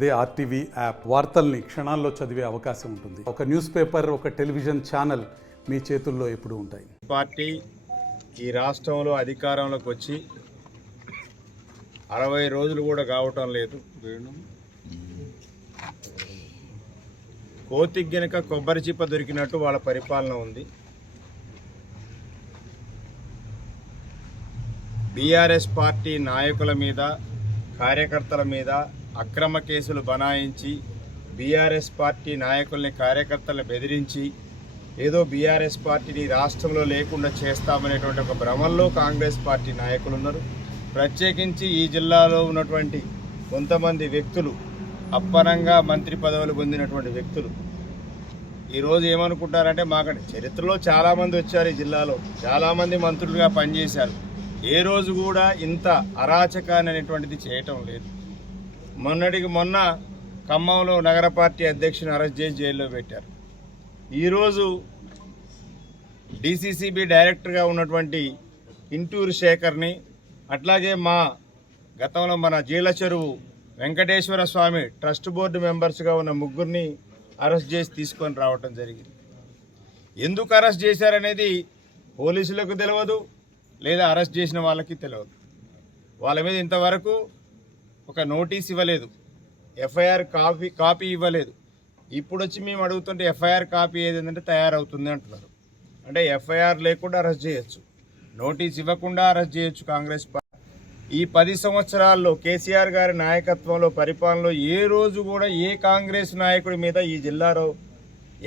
అదే RTV app వార్తల్ని క్షణాల్లో చదివే అవకాశం ఉంటుంది. ఒక న్యూస్ పేపర్, ఒక టెలివిజన్ ఛానల్ మీ చేతుల్లో ఎప్పుడూ ఉంటాయి. పార్టీ ఈ రాష్ట్రంలో అధికారంలోకి వచ్చి 60 రోజులు కూడా కావటం లేదు. కోతికి గనక కొబ్బరి చిప్ప దొరికినట్టు వాళ్ళ పరిపాలన ఉంది. బీఆర్ఎస్ పార్టీ నాయకుల మీద, కార్యకర్తల మీద అక్రమ కేసులు బనాయించి, బీఆర్ఎస్ పార్టీ నాయకుల్ని, కార్యకర్తలను బెదిరించి ఏదో బీఆర్ఎస్ పార్టీని రాష్ట్రంలో లేకుండా చేస్తామనేటువంటి ఒక భ్రమంలో కాంగ్రెస్ పార్టీ నాయకులు ఉన్నారు. ప్రత్యేకించి ఈ జిల్లాలో ఉన్నటువంటి కొంతమంది వ్యక్తులు, అప్పనంగా మంత్రి పదవులు పొందినటువంటి వ్యక్తులు ఈరోజు ఏమనుకుంటారంటే, మాకంటే చరిత్రలో చాలామంది వచ్చారు, ఈ జిల్లాలో చాలామంది మంత్రులుగా పనిచేశారు, ఏ రోజు కూడా ఇంత అరాచకాన్ని అనేటువంటిది చేయటం లేదు. మొన్నటికి మొన్న ఖమ్మంలో నగర పార్టీ అధ్యక్షుని అరెస్ట్ చేసి జైల్లో పెట్టారు. ఈరోజు డిసిసిబి డైరెక్టర్గా ఉన్నటువంటి ఇంటూరు శేఖర్ని, అట్లాగే మా గతంలో మన జీల చెరువు వెంకటేశ్వర స్వామి ట్రస్ట్ బోర్డు మెంబర్స్గా ఉన్న ముగ్గురిని అరెస్ట్ చేసి తీసుకొని రావటం జరిగింది. ఎందుకు అరెస్ట్ చేశారనేది పోలీసులకు తెలియదు, లేదా అరెస్ట్ చేసిన వాళ్ళకి తెలియదు. వాళ్ళ మీద ఇంతవరకు ఒక నోటీస్ ఇవ్వలేదు, ఎఫ్ఐఆర్ కాపీ ఇవ్వలేదు. ఇప్పుడు వచ్చి మేము అడుగుతుంటే ఎఫ్ఐఆర్ కాపీ ఏదంటే తయారవుతుంది అంటున్నారు. అంటే ఎఫ్ఐఆర్ లేకుండా అరెస్ట్ చేయొచ్చు, నోటీస్ ఇవ్వకుండా అరెస్ట్ చేయొచ్చు కాంగ్రెస్ పార్టీ. ఈ 10 సంవత్సరాల్లో కేసీఆర్ గారి నాయకత్వంలో పరిపాలనలో ఏ రోజు కూడా ఏ కాంగ్రెస్ నాయకుడి మీద ఈ జిల్లాలో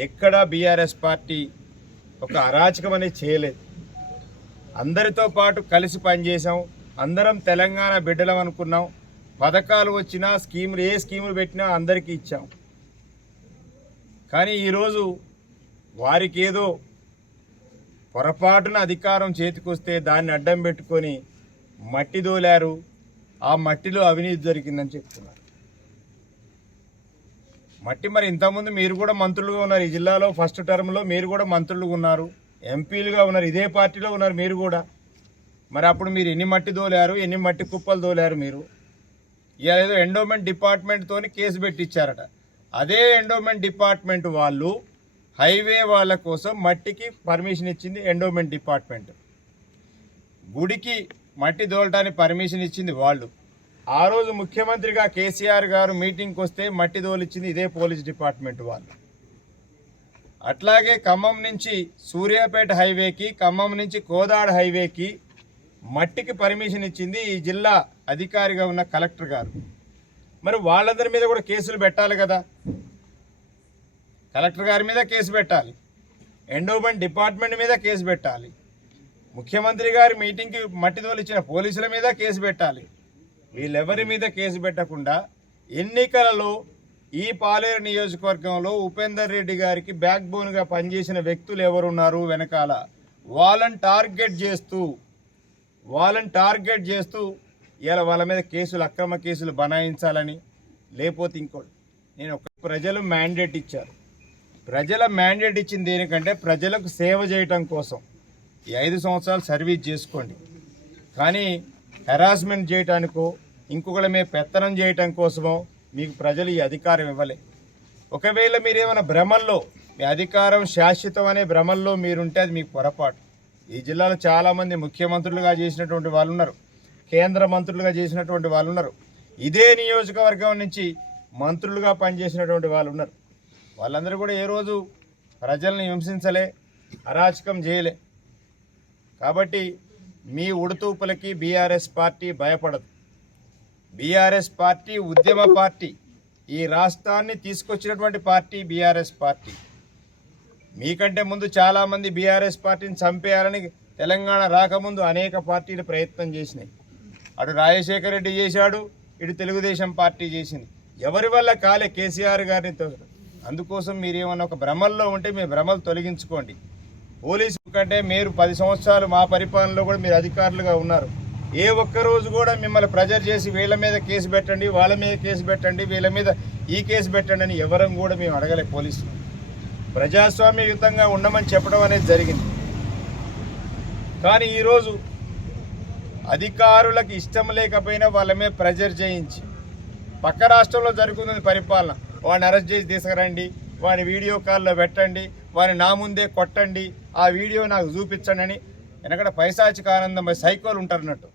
ఎక్కడా బీఆర్ఎస్ పార్టీ ఒక అరాచకం అనేది చేయలేదు. అందరితో పాటు కలిసి పనిచేసాం, అందరం తెలంగాణ బిడ్డలం అనుకున్నాం. పథకాలు వచ్చినా, స్కీములు ఏ స్కీములు పెట్టినా అందరికీ ఇచ్చాం. కానీ ఈరోజు వారికి ఏదో పొరపాటున అధికారం చేతికొస్తే దాన్ని అడ్డం పెట్టుకొని మట్టి దోలారు, ఆ మట్టిలో అవినీతి జరిగిందని చెప్తున్నారు. మట్టి మరి ఇంతకుముందు మీరు కూడా మంత్రులుగా ఉన్నారు, ఈ జిల్లాలో ఫస్ట్ టర్మ్లో మీరు కూడా మంత్రులుగా ఉన్నారు, ఎంపీలుగా ఉన్నారు, ఇదే పార్టీలో ఉన్నారు మీరు కూడా. మరి అప్పుడు మీరు ఎన్ని మట్టి దోలారు, ఎన్ని మట్టి కుప్పలు దోలారు మీరు? ఇవాళ ఏదో ఎండోమెంట్ డిపార్ట్మెంట్తో కేసు పెట్టించారట. అదే ఎండోమెంట్ డిపార్ట్మెంట్ వాళ్ళు హైవే వాళ్ళ కోసం మట్టికి పర్మిషన్ ఇచ్చింది ఎండోమెంట్ డిపార్ట్మెంట్, గుడికి మట్టి దోలటానికి పర్మిషన్ ఇచ్చింది వాళ్ళు. ఆ రోజు ముఖ్యమంత్రిగా కేసీఆర్ గారు మీటింగ్కి వస్తే మట్టి దోలిచ్చింది ఇదే పోలీస్ డిపార్ట్మెంట్ వాళ్ళు. అట్లాగే ఖమ్మం నుంచి సూర్యాపేట హైవేకి, ఖమ్మం నుంచి కోదాడ హైవేకి మట్టికి పర్మిషన్ ఇచ్చింది ఈ జిల్లా అధికారిగా ఉన్న కలెక్టర్ గారు. మరి వాళ్ళందరి మీద కూడా కేసులు పెట్టాలి కదా, కలెక్టర్ గారి మీద కేసు పెట్టాలి, ఎండోమెంట్ డిపార్ట్మెంట్ మీద కేసు పెట్టాలి, ముఖ్యమంత్రి గారి మీటింగ్కి మట్టి తోలిచ్చిన పోలీసుల మీద కేసు పెట్టాలి. వీళ్ళెవరి మీద కేసు పెట్టకుండా ఎన్నికలలో ఈ పాలేరు నియోజకవర్గంలో ఉపేందర్ రెడ్డి గారికి బ్యాక్ బోన్గా పనిచేసిన వ్యక్తులు ఎవరున్నారు వెనకాల, వాళ్ళని టార్గెట్ చేస్తూ ఇలా వాళ్ళ మీద కేసులు, అక్రమ కేసులు బనాయించాలని, లేకపోతే ఇంకోటి. నేను ఒక ప్రజలు మ్యాండేట్ ఇచ్చారు, ప్రజల మ్యాండేట్ ఇచ్చింది దేనికంటే ప్రజలకు సేవ చేయటం కోసం. ఈ 5 సంవత్సరాలు సర్వీస్ చేసుకోండి, కానీ హెరాస్మెంట్ చేయటానికో ఇంకొకళ్ళ మీద పెత్తనం చేయటం కోసమో మీకు ప్రజలు ఈ అధికారం ఇవ్వలే. ఒకవేళ మీరేమైనా భ్రమల్లో, మీ అధికారం శాశ్వతం అనే భ్రమల్లో మీరుంటే అది మీకు పొరపాటు. ఈ జిల్లాలో చాలామంది ముఖ్యమంత్రులుగా చేసినటువంటి వాళ్ళు ఉన్నారు, కేంద్ర మంత్రులుగా చేసినటువంటి వాళ్ళు ఉన్నారు, ఇదే నియోజకవర్గం నుంచి మంత్రులుగా పనిచేసినటువంటి వాళ్ళు ఉన్నారు. వాళ్ళందరూ కూడా ఏ రోజు ప్రజల్ని హింసించలే, అరాచకం చేయలే. కాబట్టి మీ ఉడుతూపులకి బీఆర్ఎస్ పార్టీ భయపడదు. బీఆర్ఎస్ పార్టీ ఉద్యమ పార్టీ, ఈ రాష్ట్రాన్ని తీసుకొచ్చినటువంటి పార్టీ బీఆర్ఎస్ పార్టీ. మీకంటే ముందు చాలామంది బీఆర్ఎస్ పార్టీని చంపేయాలని తెలంగాణ రాకముందు అనేక పార్టీలు ప్రయత్నం చేసినాయి. అటు రాజశేఖర రెడ్డి చేశాడు, ఇటు తెలుగుదేశం పార్టీ చేసింది. ఎవరి వల్ల కాలే కేసీఆర్ గారిని. అందుకోసం మీరేమన్నా ఒక భ్రమల్లో ఉంటే మీ భ్రమలు తొలగించుకోండి. పోలీసు కంటే మీరు 10 సంవత్సరాలు మా పరిపాలనలో కూడా మీరు అధికారులుగా ఉన్నారు. ఏ ఒక్కరోజు కూడా మిమ్మల్ని ప్రెజర్ చేసి వీళ్ళ మీద కేసు పెట్టండి, వాళ్ళ మీద కేసు పెట్టండి, వీళ్ళ మీద ఈ కేసు పెట్టండి అని ఎవరం కూడా మేము అడగలే. పోలీసులు ప్రజాస్వామ్యయుతంగా ఉండమని చెప్పడం అనేది జరిగింది. కానీ ఈరోజు అధికారులకు ఇష్టం లేకపోయినా వాళ్ళ మీద ప్రెజర్ చేయించి పక్క రాష్ట్రంలో జరుగుతున్నది పరిపాలన. వాడిని అరెస్ట్ చేసి తీసుకురండి, వాడిని వీడియో కాల్లో పెట్టండి, వాడిని నా ముందే కొట్టండి, ఆ వీడియో నాకు చూపించండి అని వెనకడ పైశాచిక ఆనందం సైకోలు ఉంటారన్నట్టు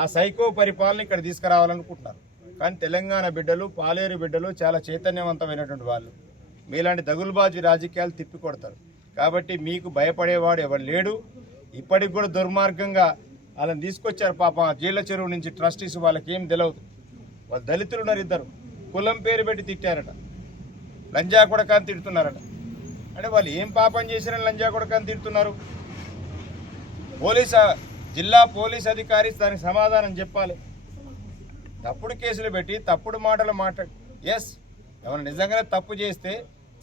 ఆ సైకో పరిపాలన ఇక్కడ తీసుకురావాలనుకుంటున్నారు. కానీ తెలంగాణ బిడ్డలు, పాలేరు బిడ్డలు చాలా చైతన్యవంతమైనటువంటి వాళ్ళు. మీలాంటి దగులుబాజీ రాజకీయాలు తిప్పికొడతారు. కాబట్టి మీకు భయపడేవాడు ఎవరు లేడు. ఇప్పటికి కూడా దుర్మార్గంగా వాళ్ళని తీసుకొచ్చారు పాపం జీళ్ల చెరువు నుంచి ట్రస్టీస్. వాళ్ళకి ఏం తెలియదు. వాళ్ళు దళితులు ఉన్నారు, ఇద్దరు కులం పేరు పెట్టి తిట్టారట, లంజా కొడక అని తిడుతున్నారట. అంటే వాళ్ళు ఏం పాపం చేశారని లంజా కొడక అని తిడుతున్నారు? జిల్లా పోలీస్ అధికారి దానికి సమాధానం చెప్పాలి. తప్పుడు కేసులు పెట్టి తప్పుడు మాటలు మాట్లాడి ఎస్ ఎవరు నిజంగానే తప్పు చేస్తే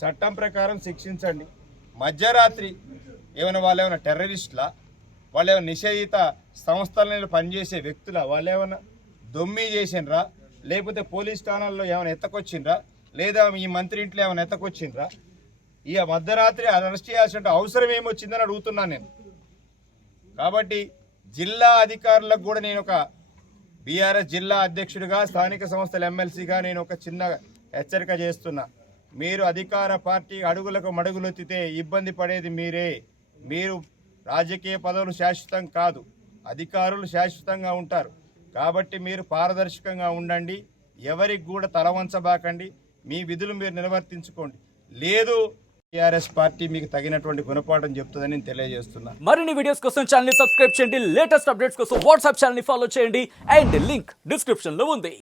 చట్టం ప్రకారం శిక్షించండి. మధ్యరాత్రి వాళ్ళు ఏమైనా టెర్రరిస్టులా, వాళ్ళు ఏమైనా నిషేధిత సంస్థలలో పనిచేసే వ్యక్తులా, వాళ్ళు ఏమైనా దొమ్మి చేసిండ్రా, లేకపోతే పోలీస్ స్థానాల్లో ఏమైనా ఎత్తకొచ్చిండ్రా, లేదా ఈ మంత్రి ఇంట్లో ఏమైనా ఎత్తకొచ్చిండ్రా? ఇక మధ్యరాత్రి అరెస్ట్ చేయాల్సిన అవసరం ఏమొచ్చిందని అడుగుతున్నాను నేను. కాబట్టి జిల్లా అధికారులకు కూడా నేను ఒక బీఆర్ఎస్ జిల్లా అధ్యక్షుడిగా, స్థానిక సంస్థల ఎమ్మెల్సీగా నేను ఒక చిన్న హెచ్చరిక చేస్తున్నా. మీరు అధికార పార్టీ అడుగులకు మడుగులెత్తితే ఇబ్బంది పడేది మీరే. మీరు రాజకీయ పదవులు శాశ్వతం కాదు, అధికారులు శాశ్వతంగా ఉంటారు. కాబట్టి మీరు పారదర్శకంగా ఉండండి, ఎవరికి కూడా తల వంచబాకండి, మీ విధులు మీరు నిర్వర్తించుకోండి. లేదు టీఆర్ఎస్ పార్టీ మీకు తగినటువంటి గుణపాఠం చెప్తుందని నేను తెలియజేస్తున్నా. మరిన్ని వీడియోస్ కోసం ఛానల్ ని సబ్స్క్రైబ్ చేయండి, లేటెస్ట్ అప్డేట్స్ కోసం వాట్సాప్ ఛానల్ ని ఫాలో చేయండి అండ్ లింక్ డిస్క్రిప్షన్ లో ఉంది.